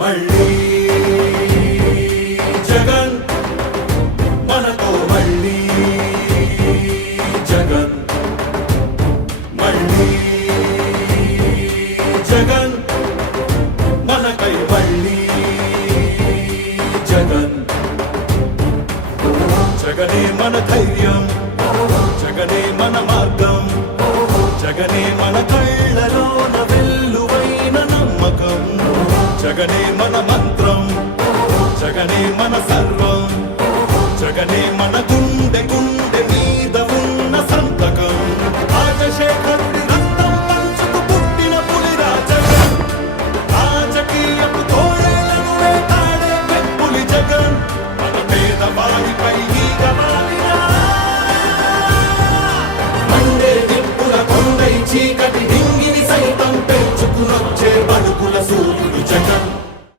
మళ్ళీ జగన్ మనతో మళ్ళీ జగన్ మళ్ళీ జగన్ మనకై మళ్ళీ జగన్ జగనే మన ధైర్యం జగనే మన మార్గం జగనే మన కళ్ళలోన వెల్లువైన నమ్మకం జగనే మన మంత్రం జగనే మన